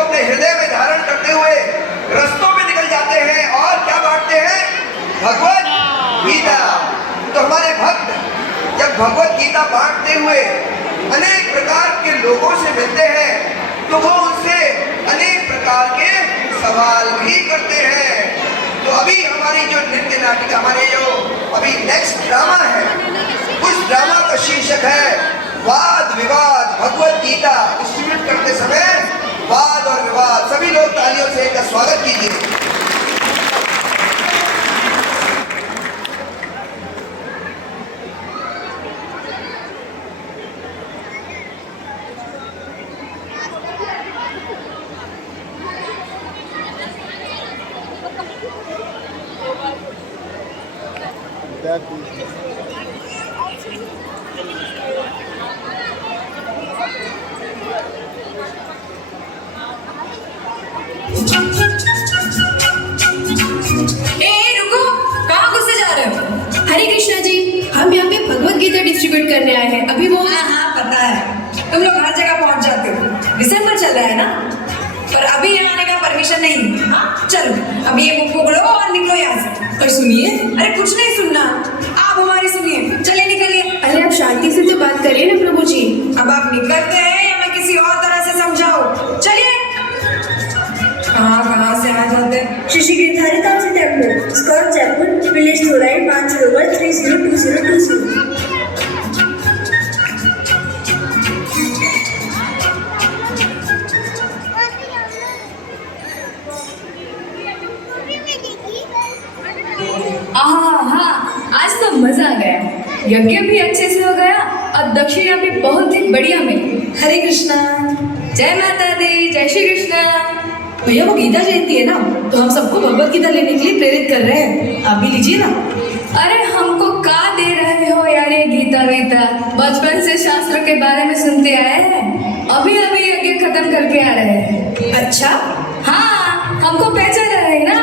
अपने हृदय में धारण करते हुए रस्तों में निकल जाते हैं और क्या बांटते हैं? भगवत गीता। तो हमारे भक्त जब भगवत गीता बांटते हुए अनेक प्रकार के लोगों से मिलते हैं तो वो उनसे अनेक प्रकार के सवाल भी करते हैं। तो अभी हमारी जो नृत्य नाटिका, हमारे जो अभी नेक्स्ट ड्रामा है, उस ड्रामा का शीर्षक है वाद विवाद भगवत गीता। डिस्ट्रीब्यूट करते समय वाद और विवाद, सभी लोग तालियों से इसका स्वागत कीजिए। डिस्ट्रीब्यूट करने आए हैं अभी वो। हाँ पता है, तुम लोग हर जगह पहुंच जाते हो। दिसंबर चल रहा है ना, पर अभी यहाँ आने का परमिशन नहीं। हाँ चलो अभी ये बुक पकड़ो और निकलो यहाँ से। और सुनिए, अरे कुछ नहीं सुनना, आप हमारी सुनिए। चलिए निकलिए। अरे आप शांति से तो बात करिए ना प्रभु जी। अब आप निकलते हैं या मैं किसी और तरह से समझाऊं? चलिए। कहाँ से आ जाते हैं? श्री गिरधारी से टेम्पल, स्कॉट जयपुर, विलेज थोराई, मानसरोवर 302020। आज तो मजा आ गया। यज्ञ भी अच्छे से हो गया और दक्षिणा भी बहुत ही बढ़िया मिली। हरे कृष्णा। जय माता दी, जय श्री कृष्णा। भैया वो गीता जयंती है ना, तो हम सबको भगवत गीता लेने के लिए प्रेरित कर रहे हैं, आप भी लीजिए ना। अरे हमको का दे रहे हो यार ये गीता वीता, बचपन से शास्त्रों के बारे में सुनते आए हैं, अभी अभी यज्ञ खत्म करके आ रहे हैं। अच्छा हाँ, हमको पहचान रहे हैं ना,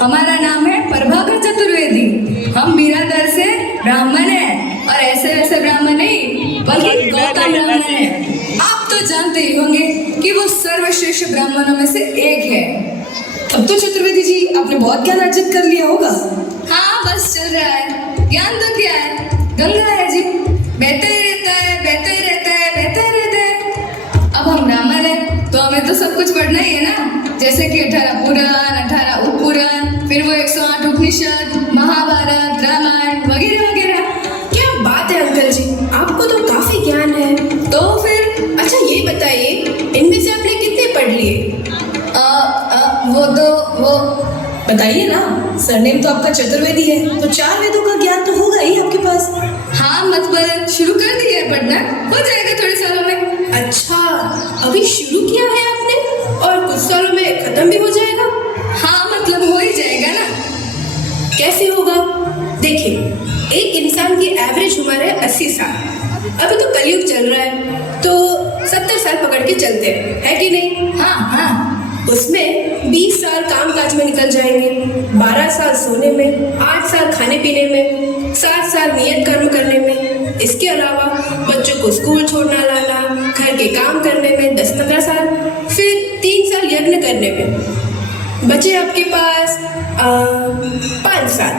हमारा नाम है प्रभाकर चतुर्वेदी। हम बिरादर से ब्राह्मण हैं और ऐसे वैसे ब्राह्मण नहीं बल्कि गौतम ब्राह्मण हैं। आप तो जानते ही होंगे कि वो सर्वश्रेष्ठ ब्राह्मणों में से एक है। अब तो चतुर्वेदी जी आपने बहुत ज्ञान अर्जित कर लिया होगा। हाँ बस चल रहा है, ज्ञान तो क्या है, गंगा है जी, बहता ही रहता है, बहता ही रहता है, बहता ही रहता है। अब हम ब्राह्मण हैं तो हमें तो सब कुछ पढ़ना ही है ना, जैसे कि 18 पुराण, 18 उपपुराण, फिर वो 108 उपनिषद, महाभारत, रामायण वगैरह वगैरह। क्या बात है अंकल जी, आपको तो काफी ज्ञान है। तो फिर अच्छा ये बताइए, इनमें से आपने कितने पढ़ लिए? वो बताइए ना, सरनेम तो आपका चतुर्वेदी है, तो 4 वेदों का ज्ञान तो होगा ही आपके पास। हाँ मतलब शुरू कर दिया है पढ़ना, हो जाएगा थोड़े सालों में। अच्छा अभी शुरू किया है आपने और कुछ सालों में खत्म भी हो जाएगा? हाँ मतलब हो ही जाएगा ना। कैसे होगा? देखिए, एक इंसान की एवरेज उम्र है 80 साल। अभी तो कलयुग चल रहा है तो 70 साल पकड़ के चलते हैं, है कि नहीं? हाँ उसमें 20 साल काम काज में निकल जाएंगे, 12 साल सोने में, 8 साल खाने पीने में, 7 साल नियत कर्म करने में, इसके अलावा बच्चों को स्कूल छोड़ना लाना, घर के काम करने में 10-15 साल, फिर 3 साल यज्ञ करने में। बचे आपके पास 5 साल।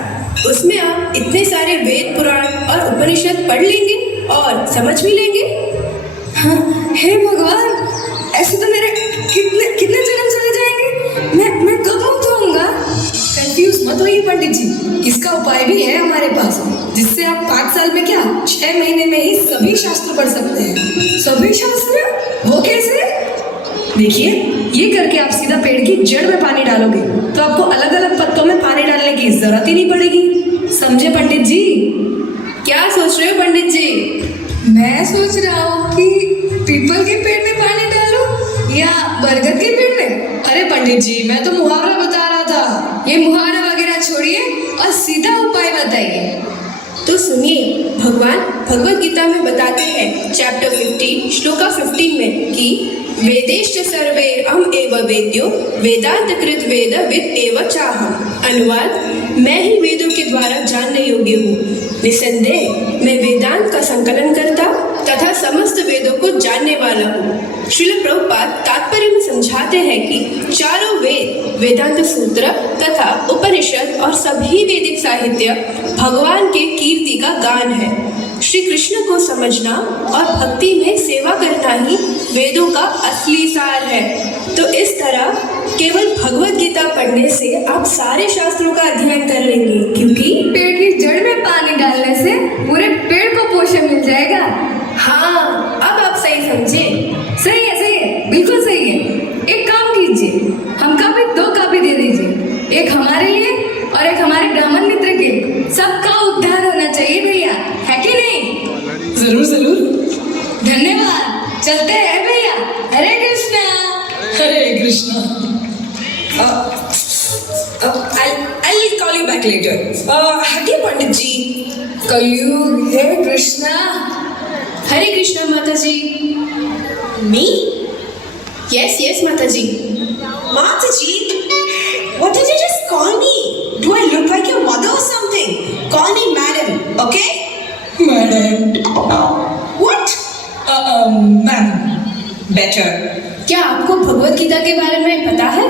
उसमें आप इतने सारे वेद पुराण और उपनिषद पढ़ लेंगे और समझ भी लेंगे। हाँ, हे भगवान, ऐसे तो मेरे कितने जन्म चले जाएंगे, मैं कब मुक्त होऊंगा? कंफ्यूज मत होइए पंडित जी, इसका उपाय भी है हमारे पास, जिससे आप 5 साल में क्या 6 महीने में ही सभी शास्त्र पढ़ सकते हैं। सभी शास्त्र? वो कैसे? देखिए, ये करके आप सीधा पेड़ की जड़ में पानी डालोगे तो आपको अलग अलग पत्तों में पानी डालने की जरूरत ही नहीं पड़ेगी। समझे पंडित जी? क्या सोच रहे हो पंडित जी? मैं सोच रहा हूँ कि पीपल के पेड़ में पानी डालूं या बरगद के पेड़ में। अरे पंडित जी, मैं तो मुहावरा बता रहा था। ये मुहावरा वगैरह छोड़िए और सीधा उपाय बताइए। तो सुनिए, भगवान भगवत गीता में बताते हैं चैप्टर 50 श्लोका 15 में कि वेदेश्च सर्वे अहम एव वेद्यो वेदांत कृत वेद विद एव चाहम। अनुवाद, मैं ही वेदों के द्वारा जानने योग्य हूँ। निसंदेह मैं वेदांत का संकलन करता तथा समस्त वेदों को जानने वाला हूँ। श्रील प्रभुपाद तात्पर्य में समझाते हैं कि चारों वेद, वेदांत सूत्र तथा उपनिषद और सभी वैदिक साहित्य भगवान के कीर्ति का गान है। श्री कृष्ण को समझना और भक्ति में सेवा करना ही वेदों का असली सार है। तो इस तरह केवल भगवत गीता पढ़ने से आप सारे शास्त्रों का अध्ययन कर लेंगे, क्योंकि पेड़ की जड़ में पानी डालने से पूरे पेड़ को पोषण मिल जाएगा। हाँ, अब आप सही समझे। सही है, बिल्कुल सही है। एक काम कीजिए, हमका भी 2 कॉपी दे दीजिए, एक हमारे लिए और एक हमारे ब्राह्मण मित्र के। सबका उद्धार होना चाहिए भैया, है कि नहीं? जरूर जरूर। धन्यवाद, चलते हैं भैया। हरे कृष्णा। हरे Krishna. I'll call you back later. हटिए पंडित जी। कलयुग है कृष्णा। हरे कृष्णा माता जी। Me? यस माता जी। Mata ji, what did you just call me? Do I look like your mother or something? Call me madam, okay? Madam. What? Ma'am. Better. क्या आपको भगवत गीता के बारे में पता है?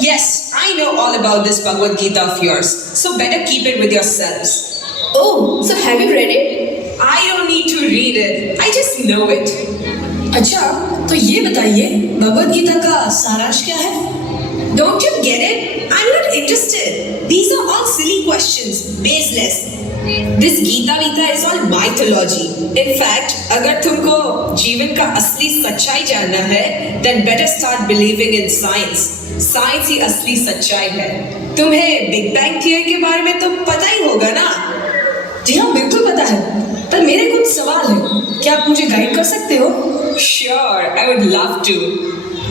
Yes, I know all about this Bhagavad Gita of yours. So better keep it with yourselves. Oh, so have you read it? I don't need to read it. I just know it. अच्छा, तो ये बताइए भगवत गीता का सारांश क्या है? Don't you get it? I'm not interested. These are all silly questions, baseless. This Gita Vita is all mythology. In fact, अगर तुमको जीवन का असली सच्चाई जानना है, then better start believing in science. Science ही असली सच्चाई है। तुम्हें बिग बैंग थियरी के बारे में तो पता ही होगा ना? जी हाँ, बिल्कुल पता है, पर मेरे कुछ सवाल हैं। क्या आप मुझे गाइड कर सकते हो? Sure, I would love to.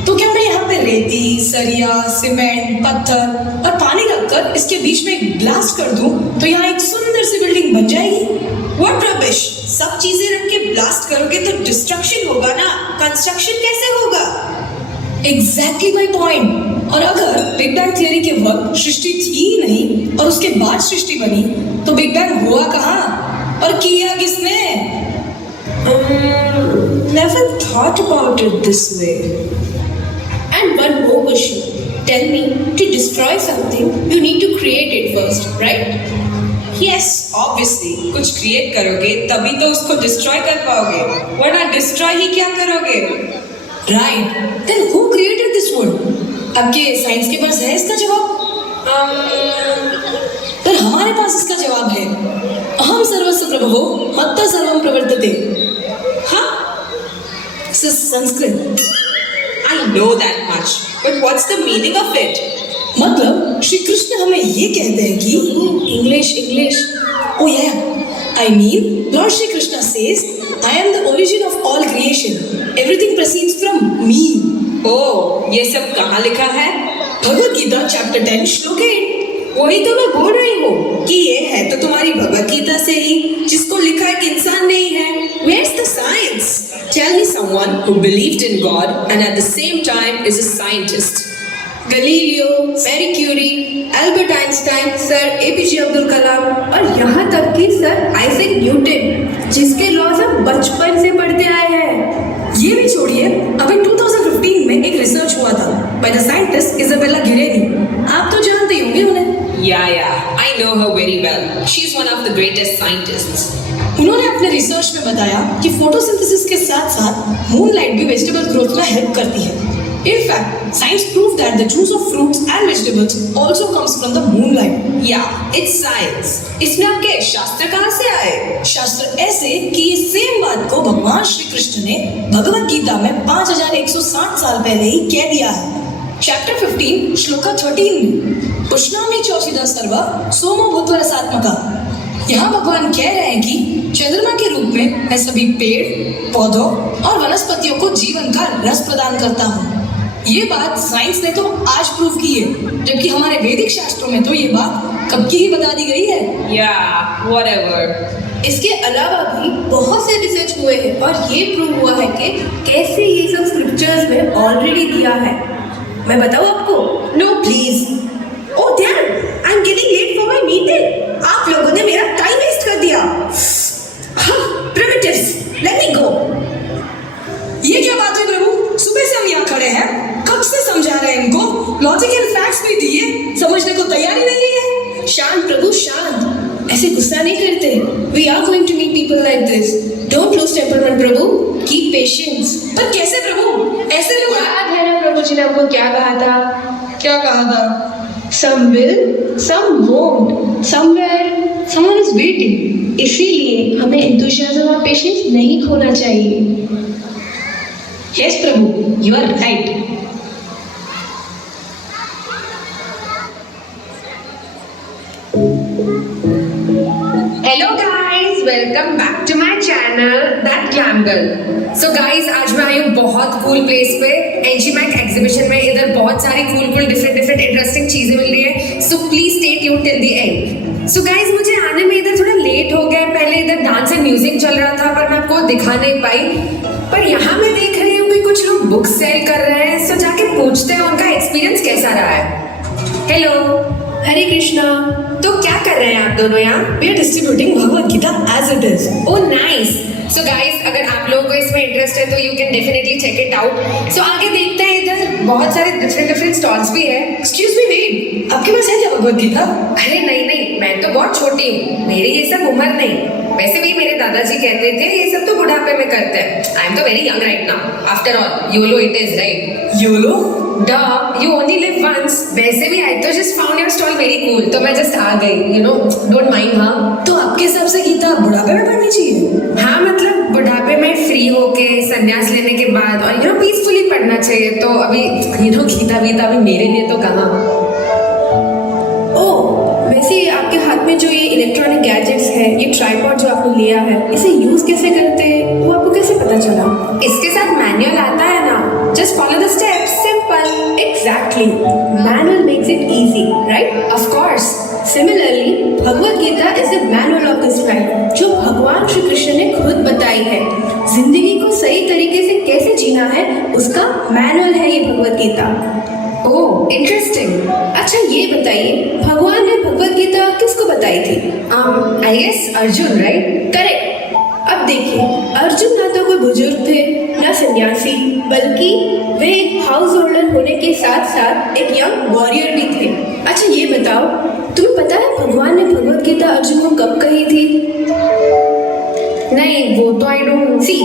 तो क्या मैं यहाँ पे रेती, सरिया, सीमेंट, पत्थर और पानी रखकर इसके बीच में एक ब्लास्ट कर दूं तो यहाँ एक सुंदर सी बिल्डिंग बन जाएगी? What rubbish! सब चीजें रख के ब्लास्ट करोगे तो डिस्ट्रक्शन होगा ना, कंस्ट्रक्शन कैसे होगा? Exactly my point. और अगर बिग बैंग थियरी के वक्त सृष्टि थी ही नहीं और उसके बाद सृष्टि बनी, तो बिग बैंग हुआ कहाँ और किया किसने? Never thought about it this way. And one more question. Tell me, to destroy something, you need to create it first, right? Yes, obviously. कुछ क्रिएट करोगे तभी तो उसको डिस्ट्रॉय कर पाओगे, वरना डिस्ट्रॉय ही क्या करोगे? Right, then who created this world? आपके साइंस के पास है इसका जवाब? पर हमारे पास इसका जवाब है। अहम सर्वस्य प्रभवो मत्तः सर्वं प्रवर्तते। हाँ? Sanskrit. I know that much, but what's the meaning of it? मतलब श्री कृष्ण हमें ये कहते हैं कि English. Oh yeah, I mean Lord Shri Krishna says, I am the origin of all creation. Everything proceeds from me. Oh, ये सब कहाँ लिखा है? भगवद गीता चैप्टर 10 श्लोक 8। वही तो मैं बोल रही हूँ कि ये है तो तुम्हारी भगवद गीता से ही, जिसको लिखा एक इंसान नहीं है। Where's the science? Tell me someone who believed in God and at the same time is a scientist. Galileo, Marie Curie, Albert Einstein, sir APJ Abdul Kalam और यहाँ तक कि सर आइजैक न्यूटन, जिसके लॉज हम बचपन से पढ़ते आए हैं। ये भी छोड़िए, अभी 2015 में एक रिसर्च हुआ था बाय द साइंटिस्ट इजाबेला गिरेनी। आप तो जानते ही होंगे उन्हें। Yeah, I know her very well. She's one of the greatest scientists. उन्होंने अपने रिसर्च में बताया कि फोटोसिंथेसिस के साथ साथ मूनलाइट भी वेजिटेबल ग्रोथ में हेल्प करती है। In fact, science proved that the juice of fruits and vegetables also comes from the moonlight. Yeah, it's science. इसमें आपके शास्त्र कहाँ से आए? शास्त्र ऐसे कि ये सेम बात को भगवान श्री कृष्ण ने भगवद गीता में 5160 साल पहले ही कह दिया है। चैप्टर 15 श्लोका 13 में पुष्णामि चौसीदा सर्वा सोमो भूत्वा रसात्मका। यहाँ भगवान कह रहे हैं कि चंद्रमा के रूप में मैं सभी पेड़, पौधों और वनस्पतियों को जीवन का रस प्रदान करता हूँ। ये बात साइंस ने तो आज प्रूव की है, जबकि हमारे वैदिक शास्त्रों में तो ये बात कब की ही बता दी गई है। Yeah, whatever. इसके अलावा भी बहुत से रिसर्च हुए हैं और ये प्रूव हुआ है कि कैसे ये सब स्क्रिप्चर्स में ऑलरेडी दिया है। मैं बताऊँ आपको? No, please. Oh damn! I'm getting late for my meeting. आप लोगों ने मेरा टाइम वेस्ट कर दिया। Primitives, let me go. ये क्या बात है प्रभु? लॉजिकल फैक्ट्स भी दिए, समझने को तैयारी नहीं है। शांत प्रभु शांत, ऐसे गुस्सा नहीं करते। We are going to meet people like this. Don't lose temperament प्रभु, कीप पेशेंस। पर कैसे प्रभु, ऐसे लोग याद है ना प्रभु जी ने आपको क्या कहा था? क्या कहा था? Some will, some won't. Somewhere, someone is waiting. इसीलिए हमें enthusiasm और पेशेंस नहीं खोना चाहिए। यस प्रभु, you are right. Hello guys, welcome back to my channel that glam girl. So guys, आज मैं आई हूँ बहुत कूल प्लेस पे, एनजीमैक एग्जीबिशन में। इधर बहुत सारी कूल डिफरेंट इंटरेस्टिंग चीजें मिल रही है, so please stay tuned till the end. So guys, मुझे आने में इधर थोड़ा लेट हो गया। पहले इधर डांस एंड म्यूजिक चल रहा था, पर मैं आपको दिखा नहीं पाई। पर यहाँ मैं देख रही हूँ कि कुछ लोग बुक सेल कर रहे हैं, सो जाके पूछते हैं उनका एक्सपीरियंस कैसा रहा है। हेलो, हरे कृष्णा। तो क्या कर रहे हैं आप दोनों यहाँ? We are distributing Bhagavad Gita as it is. Oh nice. So guys, अगर आप लोगों को इसमें इंटरेस्ट है तो you can definitely check it out. So आगे देखते हैं, इधर बहुत सारे डिफरेंट स्टॉल्स भी है। एक्सक्यूज मी, वेट, आपके पास है क्या भगवद गीता? अरे नहीं, मैं तो बहुत छोटी हूँ, मेरी ये सब उम्र नहीं। वैसे भी मेरे दादाजी कहते थे ये सब तो बुढ़ापे में करते हैं। आई एम तो very young right now, after all YOLO it is, right? YOLO? Duh, you only live once. वैसे भी I तो just found your stall very cool, तो मैं just आ गई, you know, don't mind। हाँ, तो आपके हिसाब से गीता बुढ़ापे में पढ़नी चाहिए? हाँ, मतलब बुढ़ापे में फ्री होके संन्यास लेने के बाद और यू नो पीसफुली पढ़ना चाहिए। तो अभी यू नो गीता वीता अभी मेरे लिए तो कहाँ। ओह, वैसे आपके हाथ में जो ये इलेक्ट्रॉनिक गैजेट्स है, ये ट्राइपॉड जो आपने लिया है, इसे यूज कैसे करते हैं वो आपको कैसे पता चला? इसके साथ मैनुअल आता है ना, just follow the steps, simple। Exactly. Manual makes it easy, right? Of course। Similarly, Bhagavad Gita is the manual of this life, जो भगवान श्री कृष्ण ने खुद बताई है। जिंदगी को सही तरीके से कैसे जीना है, उसका मैनुअल है ये भगवद गीता। ओह, इंटरेस्टिंग। अच्छा ये बताइए, भगवान ने भगवद गीता किसको बताई थी? I guess Arjun, right? Correct. अब देखिए, अर्जुन ना तो कोई बुजुर्ग थे, ना सन्यासी, बल्कि वे एक हाउस होल्डर होने के साथ साथ एक यंग वॉरियर भी थे। अच्छा ये बताओ, तुम्हें पता है भगवान ने भगवद गीता अर्जुन को कब कही थी? नहीं, वो तो आई डोंट सी।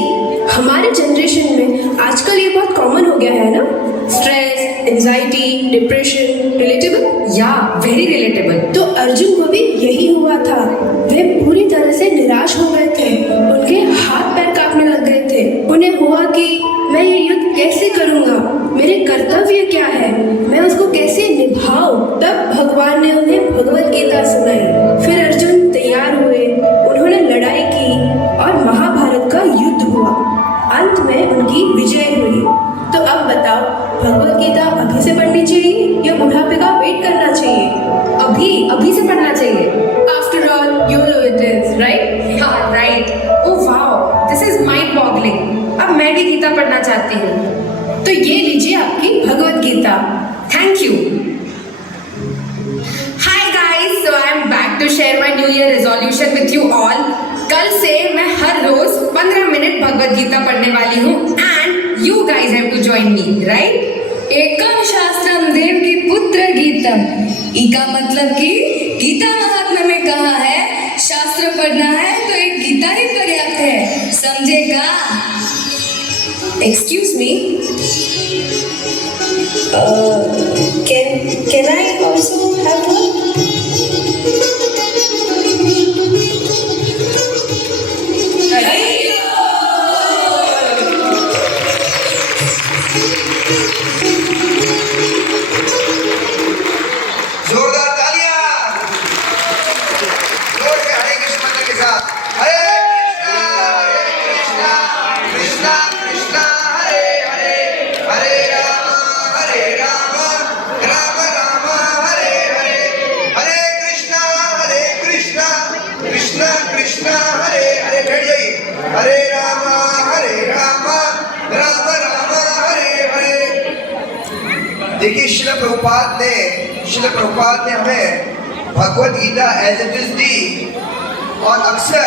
हमारे जनरेशन में आजकल ये बहुत कॉमन हो गया है ना, स्ट्रेस, एंजाइटी, डिप्रेशन। रिलेटेबल? या वेरी रिलेटेबल। तो अर्जुन को भी यही हुआ था। वे पूरी तरह से निराश हो गए थे, उनके हाथ पैर कांपने लग गए थे। उन्हें हुआ कि मैं ये युद्ध कैसे करूंगा, मेरे कर्तव्य क्या है, मैं उसको कैसे निभाऊं। तब भगवान ने उन्हें भगवद गीता सुनाई। फिर अर्जुन तैयार हुए, उन्होंने लड़ाई की और महाभारत का युद्ध हुआ। अंत में उनकी विजय हुई। तो अब बताओ, भगवद गीता अभी से पढ़नी चाहिए या बुढ़ापे का वेट करना चाहिए? अभी से पढ़ना चाहिए। After all YOLO it is, right? हाँ, right. Oh wow, this is mind boggling. अब मैं भी गीता पढ़ना चाहती हूँ। तो ये लीजिए आपकी Bhagavad Gita. Thank you. Hi guys, so I am back to share my new year resolution with you all. कल से मैं हर रोज 15 मिनट भगवद गीता पढ़ने वाली हूँ and you guys have to join me, right? एकम शास्त्रम देव की पुत्र गीतम। इका मतलब कि गीता महात्मा में कहा है शास्त्र पढ़ना है तो एक गीता ही पर्याप्त है, समझेगा? Excuse me, Can I also have one? जोरदार तालियां। जोर से हरे कृष्ण मंत्र के साथ। हरे कृष्णा कृष्णा कृष्णा हरे हरे, हरे राम राम राम हरे हरे, हरे कृष्णा कृष्णा कृष्णा हरे हरे। बैठ जाइए। हरे राम राम राम हरे हरे। देखिए, श्रील प्रभुपाद ने हमें Bhagavad Gita as it is दी और अक्सर